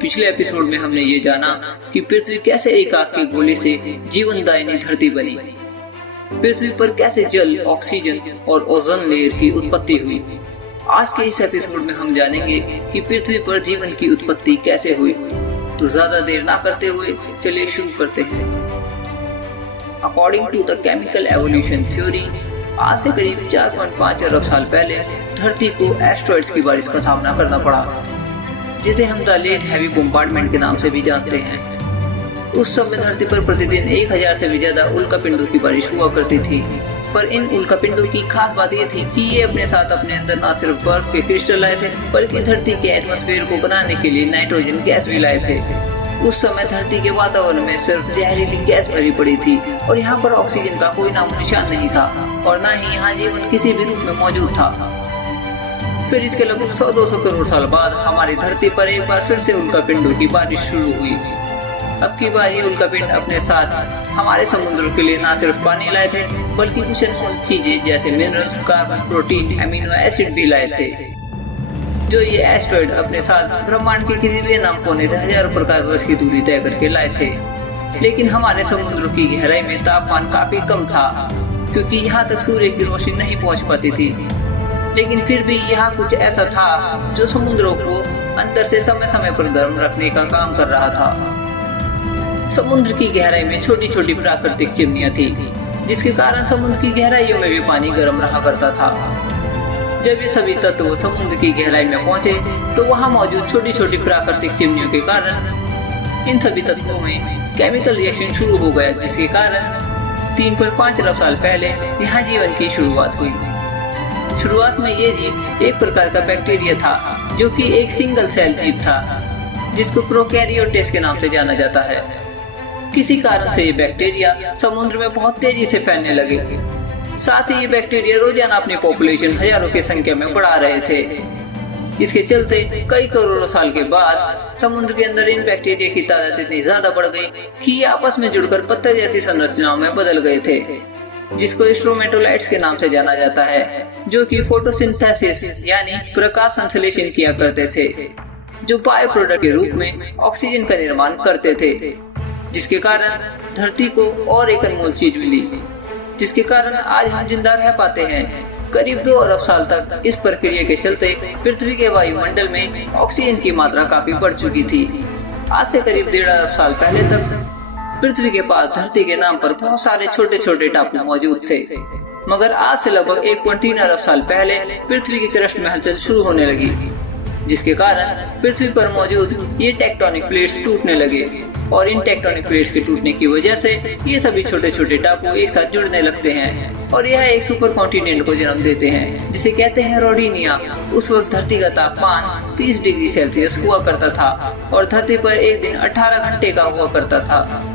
पिछले एपिसोड में हमने ये जाना कि पृथ्वी कैसे एक आग के गोले से जीवनदायिनी धरती बनी, पृथ्वी पर कैसे जल, ऑक्सीजन और ओजोन लेयर की उत्पत्ति हुई। आज के इस एपिसोड में हम जानेंगे कि पृथ्वी पर जीवन की उत्पत्ति कैसे हुई। तो ज्यादा देर ना करते हुए चलिए शुरू करते हैं। According to the chemical evolution theory, आज से करीब 4.5 अरब साल पहले धरती को एस्ट्रॉइड्स की बारिश का सामना करना पड़ा, जिसे हम द लेट हैवी बॉम्बार्डमेंट के नाम से भी जानते हैं। उस समय धरती पर प्रतिदिन 1000 से भी ज्यादा उल्कापिंडों की बारिश हुआ करती थी, पर इन उल्कापिंडों की खास बात यह थी कि ये अपने साथ अपने अंदर न सिर्फ बर्फ के क्रिस्टल लाए थे, बल्कि धरती के एटमॉस्फेयर को बनाने के लिए नाइट्रोजन गैस भी लाए थे। उस समय धरती के वातावरण में सिर्फ जहरीली गैस भरी पड़ी थी और यहाँ पर ऑक्सीजन का कोई नामो निशान नहीं था और न ही यहाँ जीवन किसी भी रूप में मौजूद था। फिर इसके लगभग 100-200 करोड़ साल बाद हमारी धरती पर एक बार फिर से उल्कापिंडों की बारिश शुरू हुई। अब की बार ये उल्कापिंड अपने साथ हमारे समुद्रों के लिए न सिर्फ पानी लाए थे, बल्कि कुछ अनमोल चीजें जैसे minerals, carbon, protein, amino acid भी लाए थे, जो ये एस्ट्रॉइड अपने साथ ब्रह्मांड के किसी भी अनंत कोने से हजारों प्रकाश वर्ष की दूरी तय करके लाए थे। लेकिन हमारे समुद्रों की गहराई में तापमान काफी कम था, क्योंकि यहाँ तक सूर्य की रोशनी नहीं पहुँच पाती थी। लेकिन फिर भी यहाँ कुछ ऐसा था जो समुद्रों को अंदर से समय समय पर गर्म रखने का काम कर रहा था। समुद्र की गहराई में छोटी छोटी प्राकृतिक चिमनियाँ थी, जिसके कारण समुद्र की गहराइयों में भी पानी गर्म रहा करता था। जब ये सभी तत्व समुद्र की गहराई में पहुंचे, तो वहाँ मौजूद छोटी छोटी प्राकृतिक चिमनियों के कारण इन सभी तत्वों में केमिकल रिएक्शन शुरू हो गया, जिसके कारण 3.5 अरब साल पहले यहाँ जीवन की शुरुआत हुई। शुरुआत में ये जीव एक प्रकार का बैक्टीरिया था, जो कि एक सिंगल सेल जीव था, जिसको प्रोकैरियोट्स के नाम से जाना जाता है। किसी कारण से ये बैक्टीरिया समुद्र में बहुत तेजी से फैलने लगे। साथ ही ये बैक्टीरिया रोजाना अपनी पॉपुलेशन हजारों की संख्या में बढ़ा रहे थे। इसके चलते कई करोड़ों साल के बाद समुद्र के अंदर इन बैक्टीरिया की तादाद इतनी ज्यादा बढ़ गई कि ये आपस में जुड़कर पत्थर जैसी संरचनाओं में बदल गए थे, जिसको स्ट्रोमेटोलाइट्स के नाम से जाना जाता है, जो कि फोटोसिंथेसिस यानी प्रकाश संश्लेषण किया करते थे, जो बायो प्रोडक्ट के रूप में ऑक्सीजन का निर्माण करते थे, जिसके कारण धरती को और एक अनमोल चीज मिली, जिसके कारण आज हम जिंदा रह पाते हैं। करीब 2 अरब साल तक इस प्रक्रिया के चलते पृथ्वी के वायुमंडल में ऑक्सीजन की मात्रा काफी बढ़ चुकी थी। आज से करीब 1.5 अरब साल पहले तक पृथ्वी के पास धरती के नाम पर बहुत सारे छोटे छोटे टापू मौजूद थे, मगर आज से लगभग 1.3 अरब साल पहले पृथ्वी के क्रस्ट में हलचल शुरू होने लगी, जिसके कारण पृथ्वी पर मौजूद ये टेक्टोनिक प्लेट्स टूटने लगे और इन टेक्टोनिक प्लेट्स के टूटने की वजह से ये सभी छोटे छोटे टापू एक साथ जुड़ने लगते हैं और यह एक सुपर कॉन्टिनेंट को जन्म देते हैं, जिसे कहते हैं रोडिनिया। उस वक्त धरती का तापमान 30 डिग्री सेल्सियस हुआ करता था और धरती पर एक दिन 18 घंटे का हुआ करता था।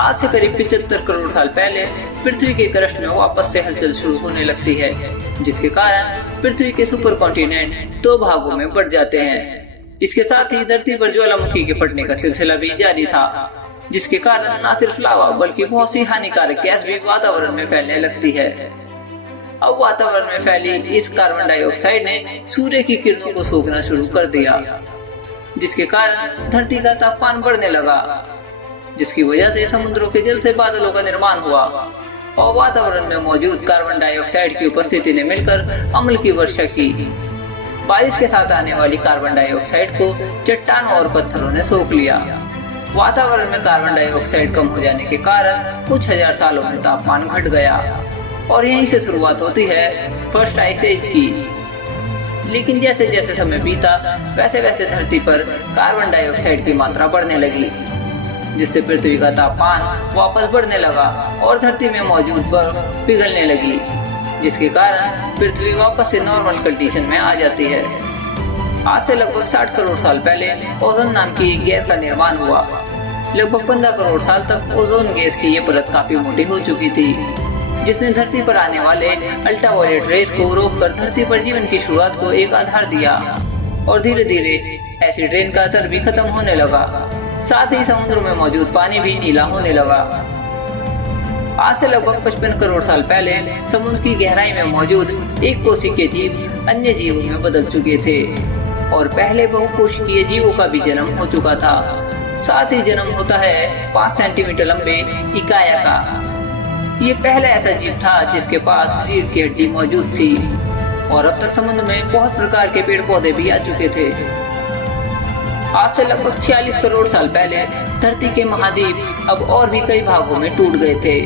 आज से करीब 75 करोड़ साल पहले पृथ्वी के क्रस्ट में वापस से हलचल शुरू होने लगती है, जिसके कारण पृथ्वी के सुपर कॉन्टिनेंट 2 भागों में बढ़ जाते हैं। इसके साथ ही धरती पर ज्वालामुखी के फटने का सिलसिला भी जारी था, जिसके कारण न सिर्फ लावा बल्कि बहुत सी हानिकारक गैस भी वातावरण में फैलने लगती है। अब वातावरण में फैली इस कार्बन डाइऑक्साइड ने सूर्य की किरणों को सोखना शुरू कर दिया, जिसके कारण धरती का तापमान बढ़ने लगा, जिसकी वजह से समुद्रों के जल से बादलों का निर्माण हुआ और वातावरण में मौजूद कार्बन डाइऑक्साइड की उपस्थिति ने मिलकर अम्ल की वर्षा की। बारिश के साथ आने वाली कार्बन डाइऑक्साइड को चट्टानों और पत्थरों ने सोख लिया। वातावरण में कार्बन डाइऑक्साइड कम हो जाने के कारण कुछ हजार सालों में तापमान घट गया और यहीं से शुरुआत होती है फर्स्ट आइस एज की। लेकिन जैसे जैसे समय बीता, वैसे वैसे धरती पर कार्बन डाइऑक्साइड की मात्रा बढ़ने लगी, जिससे पृथ्वी का तापमान वापस बढ़ने लगा और धरती में मौजूद बर्फ पिघलने लगी, जिसके कारण पृथ्वी वापस से नॉर्मल कंडीशन में आ जाती है। आज से लगभग 60 करोड़ साल पहले ओजोन नाम की एक गैस का निर्माण हुआ। लगभग 15 करोड़ साल तक ओजोन गैस की ये परत काफी मोटी हो चुकी थी, जिसने धरती पर आने वाले अल्ट्रावायलेट रेस को रोककर धरती पर जीवन की शुरुआत को एक आधार दिया और धीरे धीरे एसिड रेन का असर भी खत्म होने लगा। साथ ही समुद्र में मौजूद पानी भी नीला होने लगा। आज से लगभग 55 करोड़ साल पहले समुद्र की गहराई में मौजूद एक कोशिकीय जीव अन्य जीवों में बदल चुके थे और पहले बहुकोशिकीय जीवों का भी जन्म हो चुका था। साथ ही जन्म होता है 5 सेंटीमीटर लंबे इकाया का। ये पहला ऐसा जीव था जिसके पास रीढ़ की हड्डी मौजूद थी और अब तक समुद्र में बहुत प्रकार के पेड़ पौधे भी आ चुके थे। आज से लगभग 46 करोड़ साल पहले धरती के महाद्वीप अब और भी कई भागों में टूट गए थे।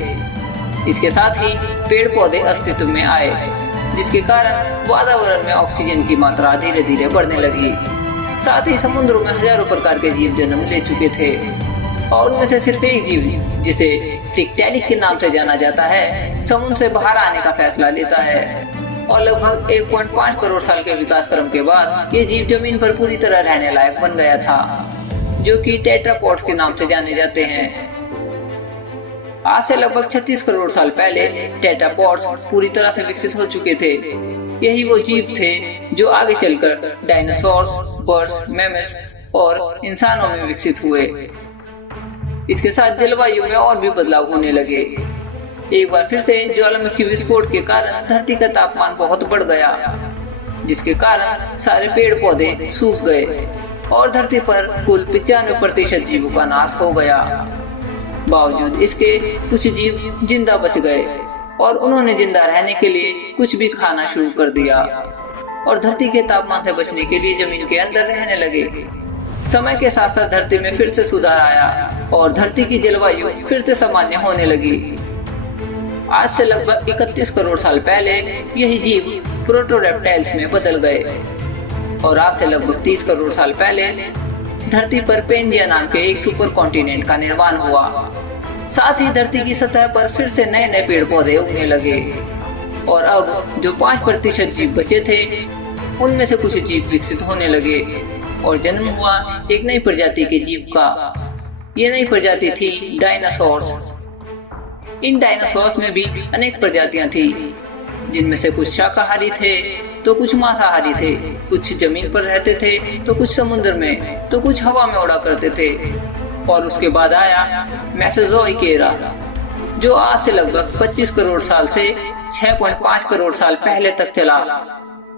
इसके साथ ही पेड़ पौधे अस्तित्व में आए, जिसके कारण वातावरण में ऑक्सीजन की मात्रा धीरे धीरे बढ़ने लगी। साथ ही समुद्रों में हजारों प्रकार के जीव जन्म ले चुके थे और उनमें से सिर्फ एक जीव, जिसे टिकटैनिक के नाम से जाना जाता है, समुद्र से बाहर आने का फैसला लेता है। और लगभग 1.5 करोड़ साल के विकास क्रम के बाद ये जीव जमीन पर पूरी तरह रहने लायक बन गया था, जो कि टेट्रापॉड्स के नाम से जाने जाते हैं। आज से लगभग 36 करोड़ साल पहले टेट्रापॉड्स पूरी तरह से विकसित हो चुके थे। यही वो जीव थे जो आगे चलकर डायनासोर्स, बर्ड्स, मैमल्स और इंसानों में विकसित हुए। इसके साथ जलवायु में और भी बदलाव होने लगे। एक बार फिर से ज्वालामुखी विस्फोट के कारण धरती का तापमान बहुत बढ़ गया, जिसके कारण सारे पेड़ पौधे सूख गए और धरती पर कुल 95% जीवों का नाश हो गया। बावजूद इसके कुछ जीव जिंदा बच गए और उन्होंने जिंदा रहने के लिए कुछ भी खाना शुरू कर दिया और धरती के तापमान से बचने के लिए जमीन के अंदर रहने लगे। समय के साथ साथ धरती में फिर से सुधार आया और धरती की जलवायु फिर से सामान्य होने लगी। आज से लगभग 31 करोड़ साल पहले यही जीव प्रोटोरेप्टाइल्स में बदल गए और आज से लगभग 30 करोड़ साल पहले धरती पर पेंजिया नाम के एक सुपर कॉन्टिनेंट का निर्माण हुआ। साथ ही धरती की सतह पर फिर से नए नए पेड़ पौधे उगने लगे और अब जो 5% जीव बचे थे, उनमें से कुछ जीव विकसित होने लगे और जन्म हुआ एक नई प्रजाति के जीव का। ये नई प्रजाति थी डायनासोर्स। इन डायनासोर्स में भी अनेक प्रजातियां थी, जिनमें से कुछ शाकाहारी थे तो कुछ मांसाहारी थे, कुछ जमीन पर रहते थे तो कुछ समुद्र में, तो कुछ हवा में उड़ा करते थे। और उसके बाद आया मेसोजोइक एरा, जो आज से लगभग 25 करोड़ साल से 6.5 करोड़ साल पहले तक चला।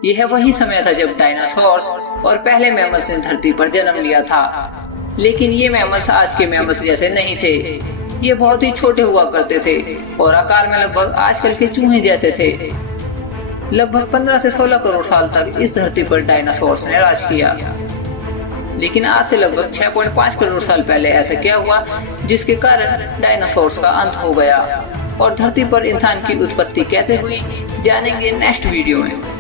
यह वही समय था जब डायनासोर्स और पहले मैमल्स ने धरती पर जन्म लिया था। लेकिन ये मैमल्स आज के मैमल्स जैसे नहीं थे। ये बहुत ही छोटे हुआ करते थे और आकार में लगभग आजकल के चूहे जैसे थे। लगभग 15 से 16 करोड़ साल तक इस धरती पर डायनासोर्स ने राज किया। लेकिन आज से लगभग 6.5 करोड़ साल पहले ऐसा क्या हुआ जिसके कारण डायनासोर्स का अंत हो गया और धरती पर इंसान की उत्पत्ति कैसे हुई, जानेंगे नेक्स्ट वीडियो में।